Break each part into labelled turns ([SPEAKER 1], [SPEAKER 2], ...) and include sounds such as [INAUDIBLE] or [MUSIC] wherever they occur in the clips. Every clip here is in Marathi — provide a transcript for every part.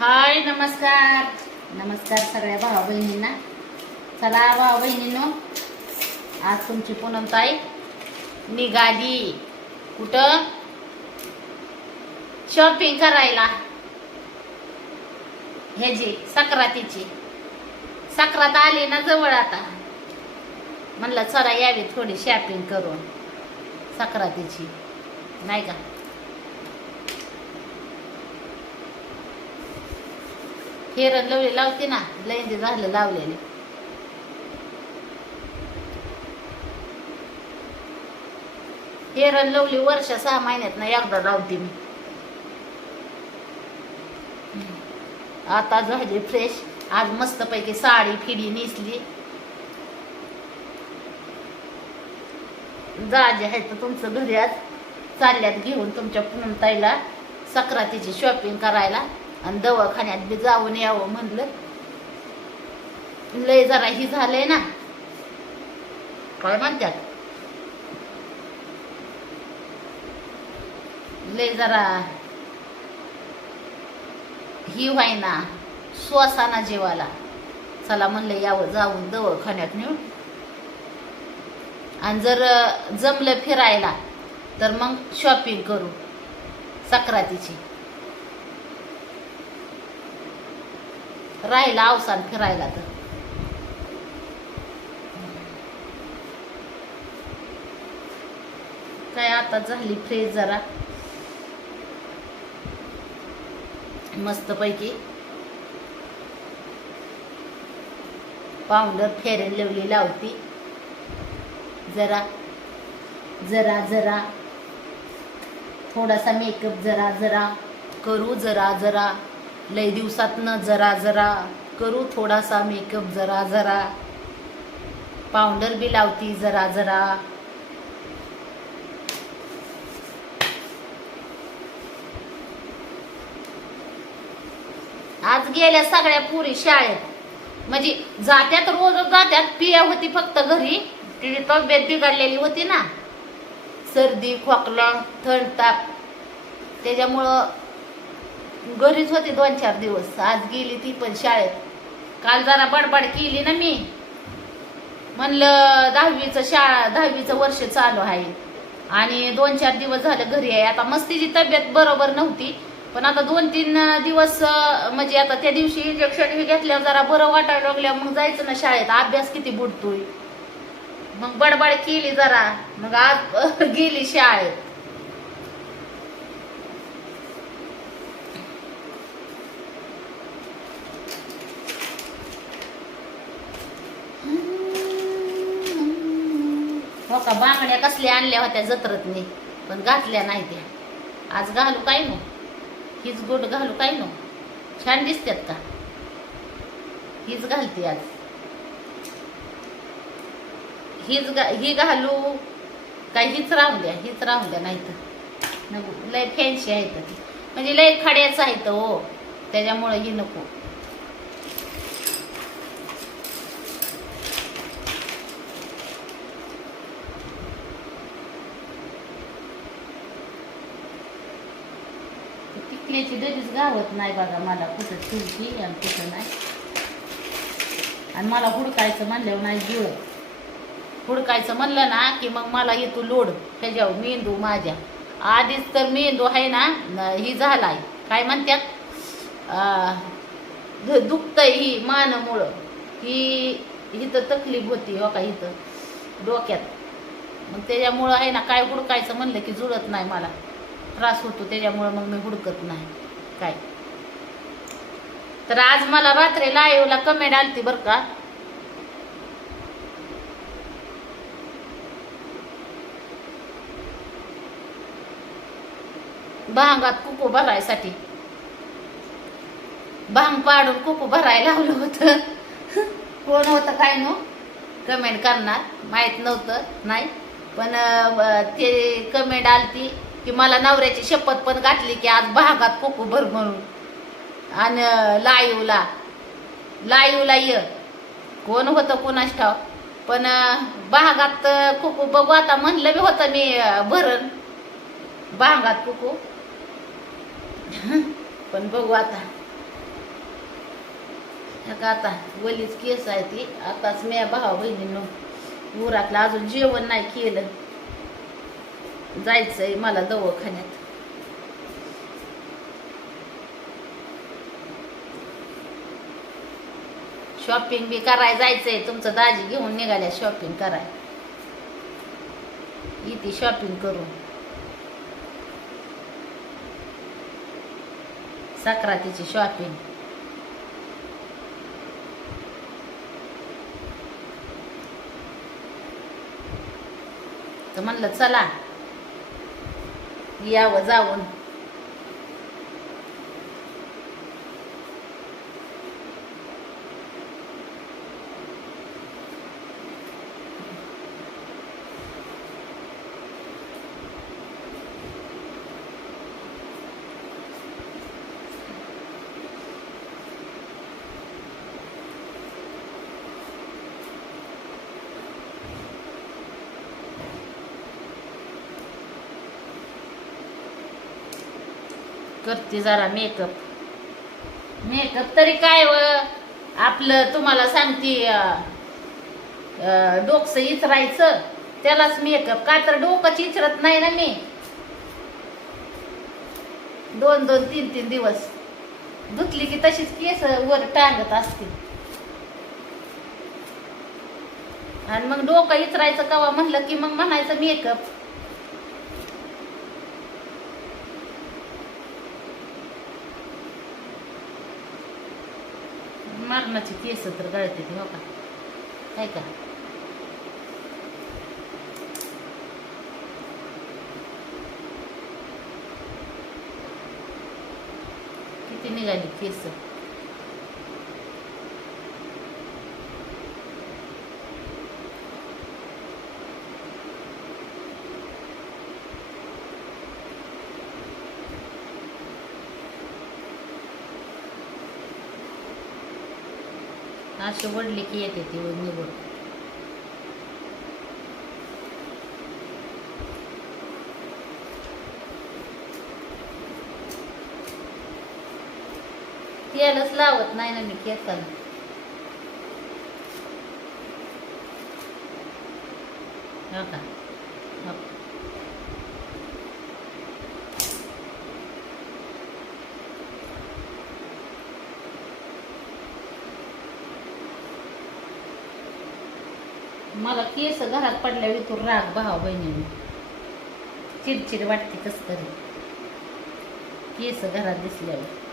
[SPEAKER 1] हाय नमस्कार. नमस्कार सगळ्या भावा बहिणींना. चला भावा बहिणींनो आज तुमची पूनमताई निघाली. कुठं? शॉपिंग करायला. ह्याची सक्रातीची. सक्रात आली ना जवळ आता. म्हणलं चला यावी थोडी शॉपिंग करून. सक्रातीची. नाही का? हेरण लवली लावते ना लयंदी झालं लावलेले. फेरन लवली वर्ष सहा महिन्यात ना एकदा लावते मी. आता झाली फ्रेश आज मस्तपैकी साडी फिडी नेसली. जा जे आहे तर तुमचं घरी आज. चालल्यात घेऊन तुमच्या पुनताईला सक्रातीची शॉपिंग करायला. आणि दवाखान्यात बी जाऊन यावं म्हणलं. लय जरा ही झालंय ना. काय म्हणतात? लय जरा ही व्हायना श्वासाना जीवाला. चला म्हणलं यावं जाऊन दवाखान्यात नेऊन. आणि जर जमलं फिरायला तर मग शॉपिंग करू. सक्रातीची. राहिला अवसान फिरायला तर. काय आता झाली फ्रेश जरा. मस्तपैकी. पावडर फेरेल लवली लावती. जरा जरा जरा. थोडासा मेकअप जरा जरा. करू जरा जरा. लय दिवसातनं जरा जरा करू थोडासा मेकअप जरा जरा. पावडर बी लावती जरा जरा. आज गेल्या सगळ्या पुरी शाळेत. म्हणजे जात्यात रोज जात्यात पिया होती फक्त घरी. तिची तब्येत बिघडलेली होती ना. सर्दी खोकला थंड ताप. त्याच्यामुळं घरीच होती दोन चार दिवस. आज गेली ती पण शाळेत. काल जरा बडबड केली ना मी. म्हणलं दहावीचं शाळा दहावीचं वर्ष चालू आहे. आणि दोन चार दिवस झालं घरी आहे. आता मस्तीची तब्येत बरोबर नव्हती. पण आता दोन तीन दिवस म्हणजे आता त्या दिवशी इंजेक्शन हे घेतल्यावर जरा बरं वाटायला लागल्या मग जायचं ना शाळेत. अभ्यास किती बुडतोय. मग बडबड केली जरा. मग आज [LAUGHS] गेली शाळेत. हो का बांगड्या कसल्या आणल्या होत्या जत्रतने पण घातल्या नाही त्या. आज घालू काय नो हीच गोट घालू काय नो छान दिसतात का? हीच घालते आज. हीच गा ही घालू काय हीच राहून द्या हीच राहून द्या नाही तर. नको लय फॅन्सी आहेत म्हणजे लय खड्याचं आहेत हो. त्याच्यामुळं ही नको. याची दरीच गावत नाही बघा मला कुठं ठेवती आणि कुठं नाही. आणि मला हुडकायचं म्हणल्यावर नाही जुळत हुडकायचं म्हणलं ना की मग मला येतो लोड त्याच्यावर मेंदू माझ्या. आधीच तर मेंदू आहे ना ही झालाय. काय म्हणतात दुखतंय ही मानमुळं. ही इथं तकलीफ होती हो का इथं डोक्यात. मग त्याच्यामुळं आहे ना काय हुडकायचं म्हणलं की जुळत नाही मला. त्रास होतो त्याच्यामुळं मग मी हुडकत नाही. काय? तर आज मला रात्री लाईव्हला कमेंट आलती बरं का. भांगात कुकू भरायसाठी. भांग पाडून कुकू भरायला लावलं होतं. कोण होतं काय नो? कमेंट करणार. माहीत नव्हतं नाही. पण ते कमेंट आलती. की मला नवऱ्याची शपथ पण घातली की आज भागात कोकू भर म्हणून. आणि लायूला लायूला ये. कोण होतं कोणाच ठाव? पण भागात कुकू बघू. आता म्हणलं बी होतं मी भरण. भागात कुकू [LAUGHS] पण बघू आता. आता वलीच केस आहे ती. आताच मी भावा बहिणीनं उरातलं अजून जेवण नाही केलं. जायचंय मला दवाखान्यात. शॉपिंग बी कराय जायचंय. तुमचं दाजी घेऊन निघाल्या शॉपिंग कराय इथे शॉपिंग करून. सक्रातीची शॉपिंग तर म्हणलं चला. यावं जाऊन करते जरा मेकअप मेकअप तरी काय व? आपलं तुम्हाला सांगते डोकं इचरायचं त्यालाच मेकअप का तर डोकंच इचरत नाही ना मी. दोन दोन तीन तीन दिवस. धुतली की तशीच केस वर टांगत असते. आणि मग डोकं इचरायचं कवा म्हणलं की मग म्हणायचं मेकअप मरणाची केस तर गळते ती हो का काय का किती निघाली केस अशी वडली की येते ती निवड तेलच लावत नाही ना मी केसाला. हो का? हो. मला केस घरात पडल्या वितूर राग भाव बहिणीने. चिडचिड वाटते कस तरी. केस घरात दिसल्यावर.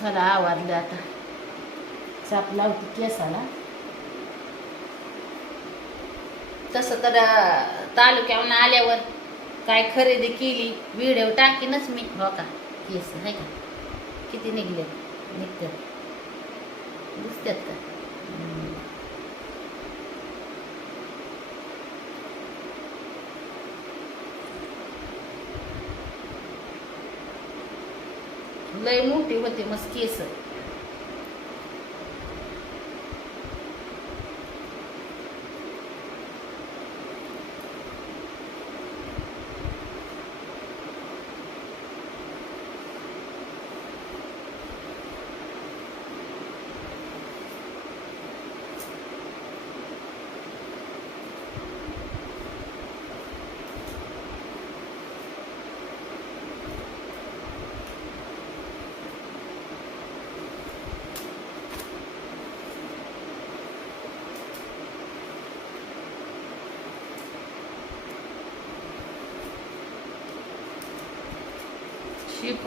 [SPEAKER 1] चला आवारले आता. चाप लावते केसाला. तसं तर तालुक्याहून आल्यावर काय खरेदी केली व्हिडिओ टाकीनच मी. हो का? केस आहे का? किती निघले निघतात. दिसतात का? लय मोठी होते मस्त केस.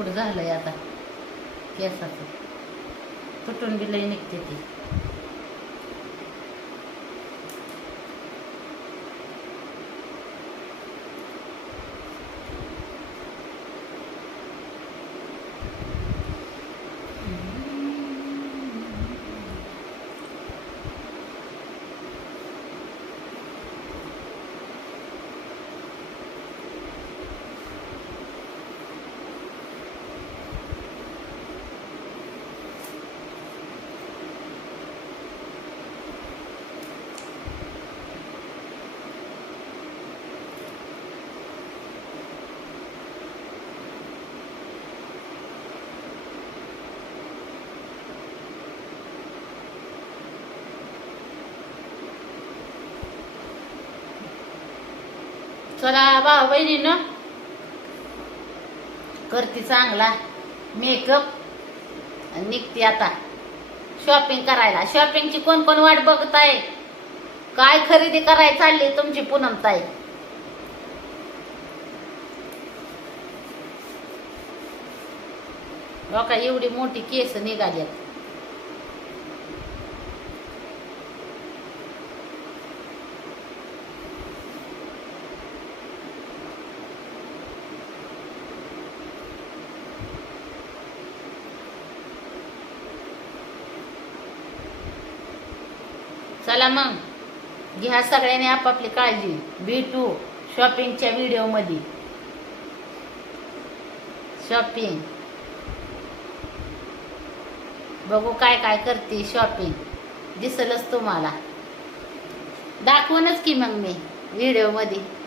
[SPEAKER 1] झालं आहे आता. केसाचं. तुटून बी लई निघते ती. चला भाऊ बहिणीनं करते चांगला मेकअप आणि निघते आता. शॉपिंग करायला. शॉपिंगची कोण कोण वाट बघताय काय खरेदी करायला चालली तुमची पूनम ताई? एवढी मोठी केस निघाली चला मग. घ्या सगळ्यांनी आपापली काळजी. भेटू शॉपिंगच्या व्हिडिओमध्ये. शॉपिंग. बघू काय काय करते शॉपिंग. दिसलच तुम्हाला. दाखवूनच की मग मी व्हिडिओमध्ये.